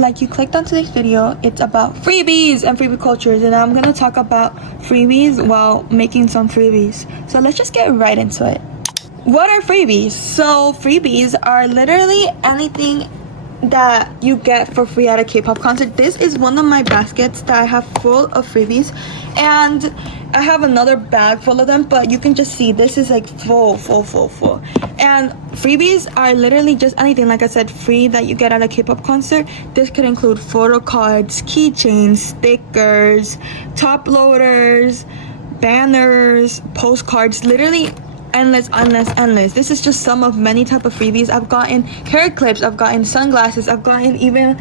like you clicked on today's video. It's about freebies and freebie cultures, and I'm gonna talk about freebies while making some freebies. So let's just get right into it. What are freebies? So freebies are literally anything that you get for free at a K-pop concert. This is one of my baskets that I have full of freebies, and I have another bag full of them, but you can just see this is like full. And freebies are literally just anything, like I said, free that you get at a K-pop concert. This could include photo cards, keychains, stickers, top loaders, banners, postcards, literally endless. This is just some of many type of freebies. I've gotten hair clips, I've gotten sunglasses, I've gotten even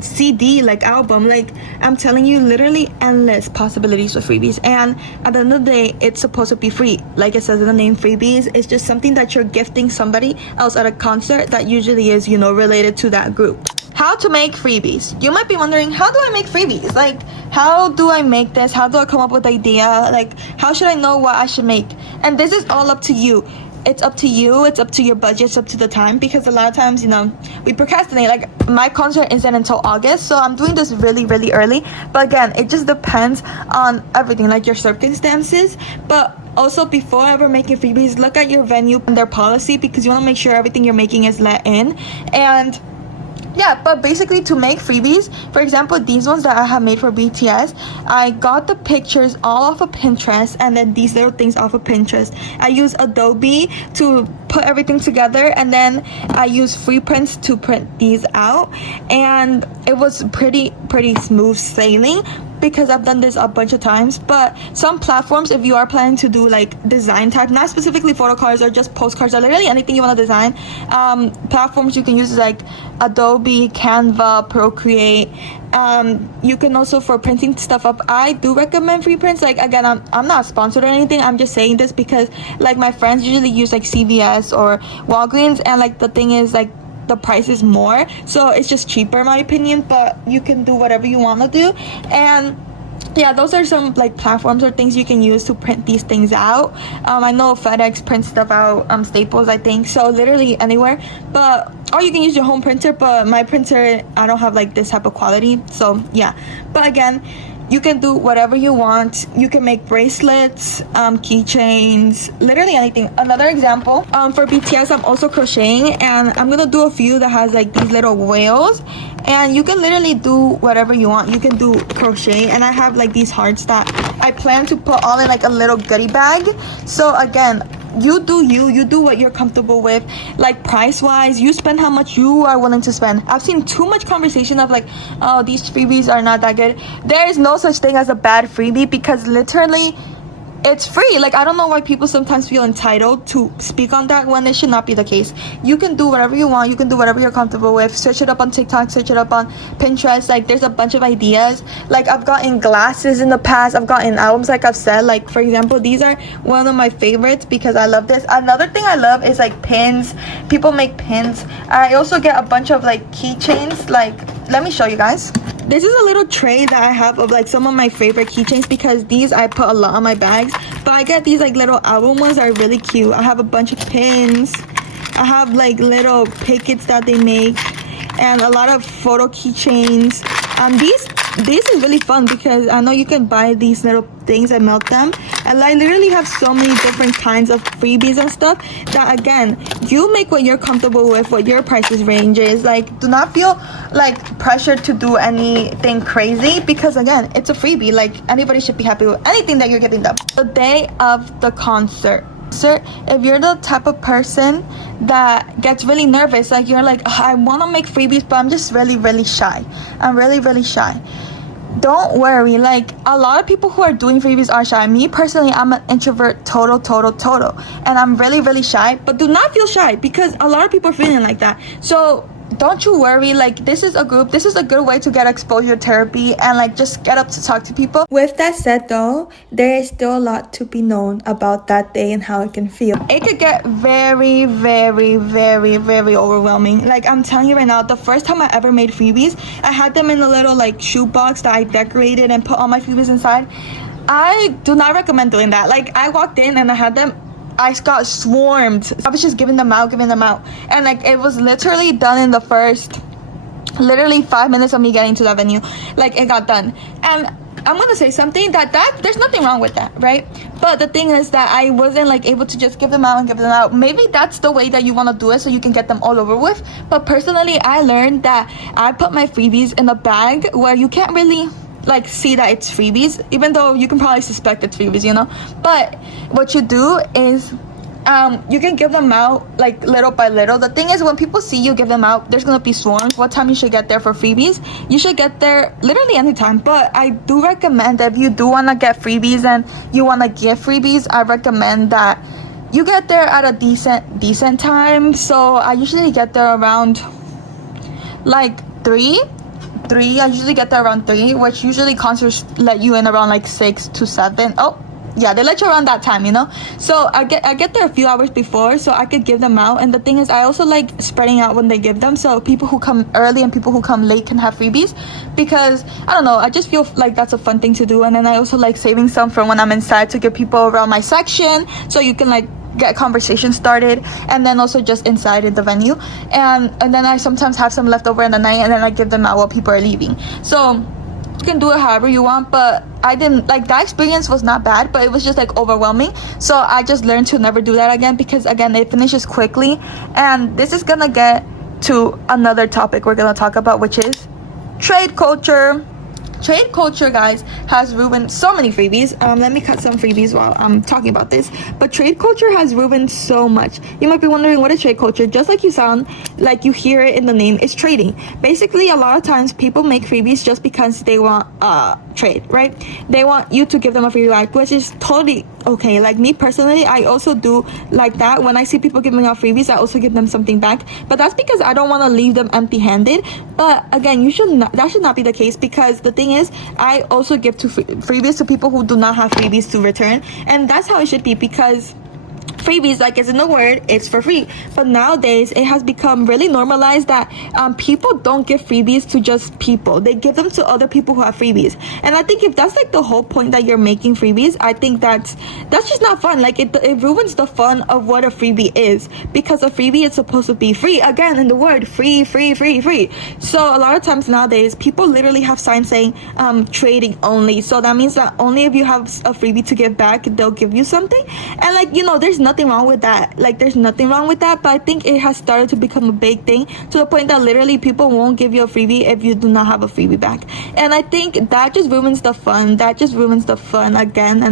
CD, like album. Like, I'm telling you, literally endless possibilities with freebies. And at the end of the day, it's supposed to be free. Like it says in the name, freebies. It's just something that you're gifting somebody else at a concert that usually is, related to that group. How to make freebies. You might be wondering, how do I make freebies? Like, how do I make this? How do I come up with the idea? Like, how should I know what I should make? And this is all up to you. It's up to you. It's up to your budget. It's up to the time, because a lot of times, we procrastinate. Like, my concert isn't until August, so I'm doing this really early. But again, it just depends on everything, like your circumstances. But also, before ever making freebies, look at your venue and their policy, because you want to make sure everything you're making is let in. And yeah, but basically, to make freebies, for example, these ones that I have made for BTS, I got the pictures all off of Pinterest, and then these little things off of Pinterest. I use Adobe to put everything together, and then I use free prints to print these out, and it was pretty smooth sailing, because I've done this a bunch of times. But some platforms, if you are planning to do like design type, not specifically photo cards or just postcards, or literally anything you want to design, platforms you can use like Adobe, Canva, Procreate. You can also, for printing stuff up, I do recommend free prints. Like, again, I'm not sponsored or anything. I'm just saying this because like my friends usually use like CVS or Walgreens, and like the thing is, like, the price is more, so it's just cheaper in my opinion. But you can do whatever you want to do. And yeah, those are some like platforms or things you can use to print these things out. I know FedEx prints stuff out, Staples, I think, so literally anywhere. But or you can use your home printer, but my printer, I don't have like this type of quality, so yeah. But again, you can do whatever you want. You can make bracelets, keychains, literally anything. Another example, for BTS, I'm also crocheting, and I'm gonna do a few that has like these little whales, and you can literally do whatever you want. You can do crochet, and I have like these hearts that I plan to put all in like a little goodie bag. So again, you do what you're comfortable with. Like, price wise, you spend how much you are willing to spend. I've seen too much conversation of like, oh, these freebies are not that good. There is no such thing as a bad freebie, because literally it's free. Like, I don't know why people sometimes feel entitled to speak on that when it should not be the case. You can do whatever you want. You can do whatever you're comfortable with. Search it up on TikTok, search it up on Pinterest. Like, there's a bunch of ideas. Like, I've gotten glasses in the past. I've gotten albums, like I've said. Like, for example, these are one of my favorites because I love this. Another thing I love is like pins. People make pins. I also get a bunch of like keychains. Like, let me show you guys. This is a little tray that I have of like some of my favorite keychains, because these I put a lot on my bags. But I get these like little album ones that are really cute. I have a bunch of pins. I have like little pickets that they make, and a lot of photo keychains. This is really fun because I know you can buy these little things and melt them, and I literally have so many different kinds of freebies and stuff that, again, you make what you're comfortable with, what your prices range is. Like, do not feel like pressured to do anything crazy, because again, it's a freebie. Like, anybody should be happy with anything that you're giving them. The day of the concert, if you're the type of person that gets really nervous, like you're like, oh, I want to make freebies, but I'm just really shy. I'm really shy. Don't worry. Like, a lot of people who are doing freebies are shy. Me personally, I'm an introvert, total, and I'm really shy. But do not feel shy, because a lot of people are feeling like that. So don't you worry. Like, this is a group. This is a good way to get exposure therapy and like just get up to talk to people. With that said though, there is still a lot to be known about that day and how it can feel. It could get very overwhelming. Like, I'm telling you right now, the first time I ever made freebies, I had them in a little like shoe box that I decorated and put all my freebies inside. I do not recommend doing that. Like, I walked in and I had them, I got swarmed. I was just giving them out. And like, it was literally done in the first literally 5 minutes of me getting to that venue, like it got done. And I'm gonna say something that there's nothing wrong with that, right? But the thing is that I wasn't like able to just give them out and give them out. Maybe that's the way that you want to do it, so you can get them all over with. But personally, I learned that I put my freebies in a bag where you can't really like see that it's freebies, even though you can probably suspect it's freebies, you know. But what you do is you can give them out like little by little. The thing is, when people see you give them out, there's gonna be swarms. What time you should get there for freebies? You should get there literally anytime. But I do recommend that if you do want to get freebies and you want to give freebies, I recommend that you get there at a decent time. So I usually get there around like 3. I usually get there around 3, which usually concerts let you in around like 6 to 7. Oh yeah, they let you around that time, you know. So I get there a few hours before, so I could give them out. And the thing is, I also like spreading out when they give them, so people who come early and people who come late can have freebies, because I don't know, I just feel like that's a fun thing to do. And then I also like saving some for when I'm inside to give people around my section, so you can like get conversation started, and then also just inside in the venue. And then I sometimes have some left over in the night, and then I give them out while people are leaving. So you can do it however you want, but I didn't like that experience. Was not bad, but it was just like overwhelming. So I just learned to never do that again, because again, it finishes quickly. And this is gonna get to another topic we're gonna talk about, which is trade culture. Trade culture, guys, has ruined so many freebies. Let me cut some freebies while I'm talking about this. But trade culture has ruined so much. You might be wondering, what is trade culture? Just like you sound, like you hear it in the name, it's trading. Basically, a lot of times people make freebies just because they want trade, right? They want you to give them a freebie back, which is totally okay. Like me personally, I also do like that. When I see people giving out freebies, I also give them something back. But that's because I don't want to leave them empty-handed. But again, that should not be the case, because the thing is, I also give freebies to people who do not have freebies to return, and that's how it should be, because freebies, like it's in the word, it's for free. But nowadays it has become really normalized that people don't give freebies to just people. They give them to other people who have freebies. And I think if that's like the whole point that you're making freebies, I think that's just not fun. Like it ruins the fun of what a freebie is, because a freebie is supposed to be free. Again, in the word, free. So a lot of times nowadays people literally have signs saying trading only. So that means that only if you have a freebie to give back, they'll give you something. And like, you know, there's nothing wrong with that. Like there's nothing wrong with that, but I think it has started to become a big thing, to the point that literally people won't give you a freebie if you do not have a freebie back. And I think that just ruins the fun. Again.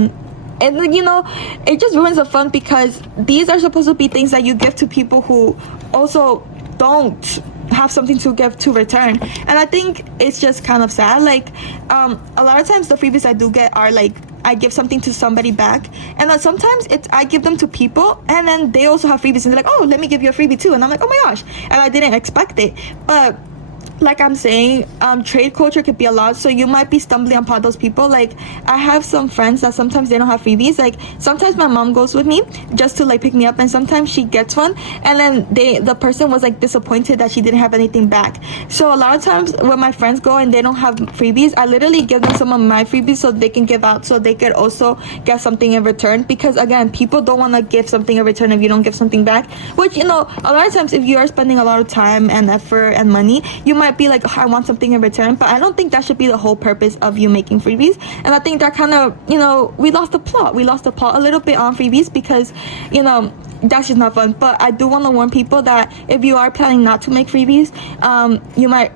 And you know, it just ruins the fun, because these are supposed to be things that you give to people who also don't have something to give to return. And I think it's just kind of sad. Like a lot of times the freebies I do get are like, I give something to somebody back, and then sometimes I give them to people, and then they also have freebies, and they're like, oh, let me give you a freebie too. And I'm like, oh my gosh, and I didn't expect it. But like I'm saying, trade culture could be a lot, so you might be stumbling upon those people. Like I have some friends that sometimes they don't have freebies. Like sometimes my mom goes with me just to like pick me up, and sometimes she gets one, and then the person was like disappointed that she didn't have anything back. So a lot of times when my friends go and they don't have freebies, I literally give them some of my freebies so they can give out, so they could also get something in return. Because again, people don't want to give something in return if you don't give something back, which, you know, a lot of times if you are spending a lot of time and effort and money, you might be like, oh, I want something in return. But I don't think that should be the whole purpose of you making freebies. And I think that kind of, you know, we lost the plot a little bit on freebies, because, you know, that's just not fun. But I do want to warn people that if you are planning not to make freebies, you might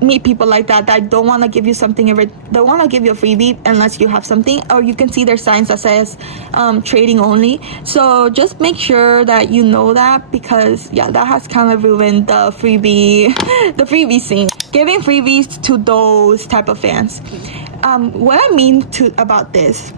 meet people like that don't want to give you something, they want to give you a freebie unless you have something, or you can see their signs that says trading only. So just make sure that you know that, because yeah, that has kind of ruined the freebie scene, giving freebies to those type of fans. What I mean about this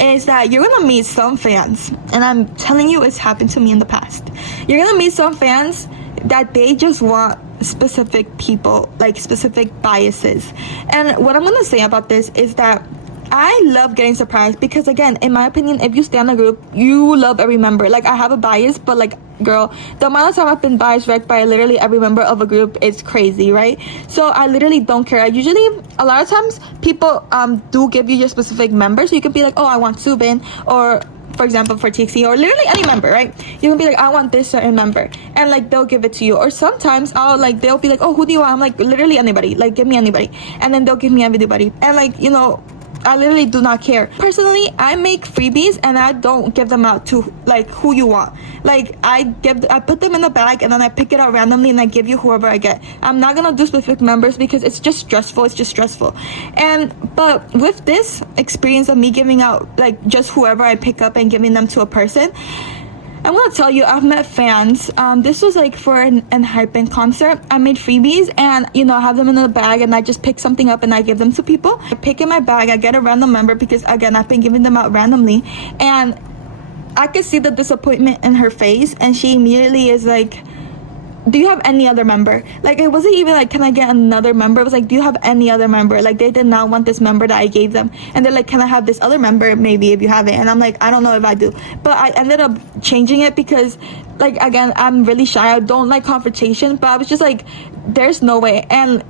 is that you're gonna meet some fans, and I'm telling you, it's happened to me in the past. You're gonna meet some fans that they just want specific people, like specific biases. And what I'm gonna say about this is that I love getting surprised, because again, in my opinion, if you stay on a group, you love every member. Like I have a bias, but like, girl, the amount of time I've been bias wrecked by literally every member of a group is crazy, right? So I literally don't care. A lot of times people do give you your specific member, so you can be like, oh, I want Soobin, or for example, for TXT or literally any member, right? You can be like, I want this certain member, and like they'll give it to you. Or sometimes they'll be like, oh, who do you want? I'm like, literally anybody, like give me anybody, and then they'll give me everybody. And like, you know, I literally do not care. Personally, I make freebies and I don't give them out to like who you want. Like I put them in a bag and then I pick it out randomly and I give you whoever I get. I'm not gonna do specific members because it's just stressful. But with this experience of me giving out like just whoever I pick up and giving them to a person, I'm gonna tell you, I've met fans. This was like for an Hypen concert. I made freebies and, you know, I have them in the bag and I just pick something up and I give them to people. I pick in my bag, I get a random member because again, I've been giving them out randomly, and I could see the disappointment in her face, and she immediately is like, do you have any other member? Like, it wasn't even like, can I get another member? It was like, do you have any other member? Like, they did not want this member that I gave them, and they're like, can I have this other member maybe if you have it? And I'm like, I don't know if I do, but I ended up changing it because, like, again, I'm really shy. I don't like confrontation, but I was just like, there's no way. And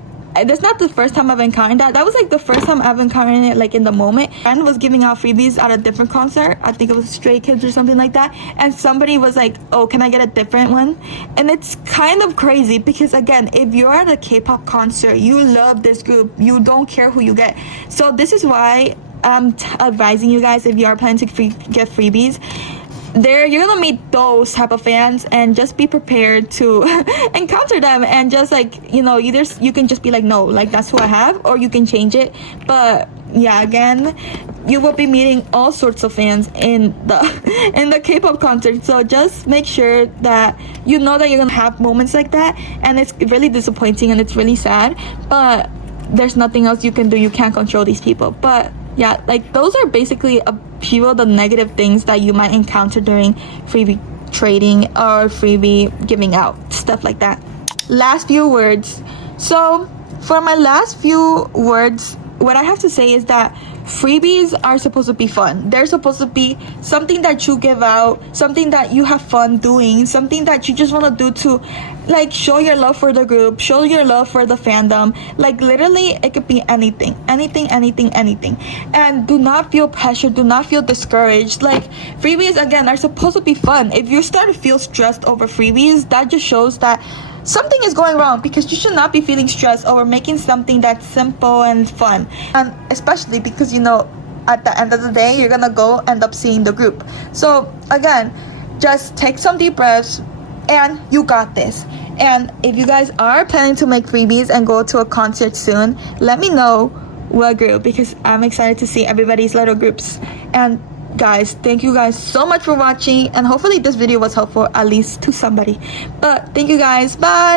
that's not the first time I've encountered that. That was like the first time I've encountered it, like in the moment. And was giving out freebies at a different concert. I think it was Stray Kids or something like that. And somebody was like, oh, can I get a different one? And it's kind of crazy because, again, if you're at a K-pop concert, you love this group, you don't care who you get. So this is why I'm advising you guys, if you are planning to get freebies, you're gonna meet those type of fans, and just be prepared to encounter them. And just like, you know, either you can just be like, no, like that's who I have, or you can change it. But yeah, again, you will be meeting all sorts of fans in the K-pop concert. So just make sure that you know that you're gonna have moments like that, and it's really disappointing and it's really sad, but there's nothing else you can do. You can't control these people. But yeah, like those are basically a few of the negative things that you might encounter during freebie trading or freebie giving out, stuff like that. Last few words. So for my last few words, what I have to say is that freebies are supposed to be fun. They're supposed to be something that you give out, something that you have fun doing, something that you just want to do to like show your love for the group, show your love for the fandom. Like literally it could be anything. And do not feel pressure, do not feel discouraged. Like freebies, again, are supposed to be fun. If you start to feel stressed over freebies, that just shows that something is going wrong, because you should not be feeling stressed over making something that's simple and fun. And especially because, you know, at the end of the day, you're gonna go end up seeing the group. So again, just take some deep breaths and you got this. And if you guys are planning to make freebies and go to a concert soon, let me know what group, because I'm excited to see everybody's little groups. And guys, thank you guys so much for watching, and hopefully this video was helpful at least to somebody. But thank you guys, bye.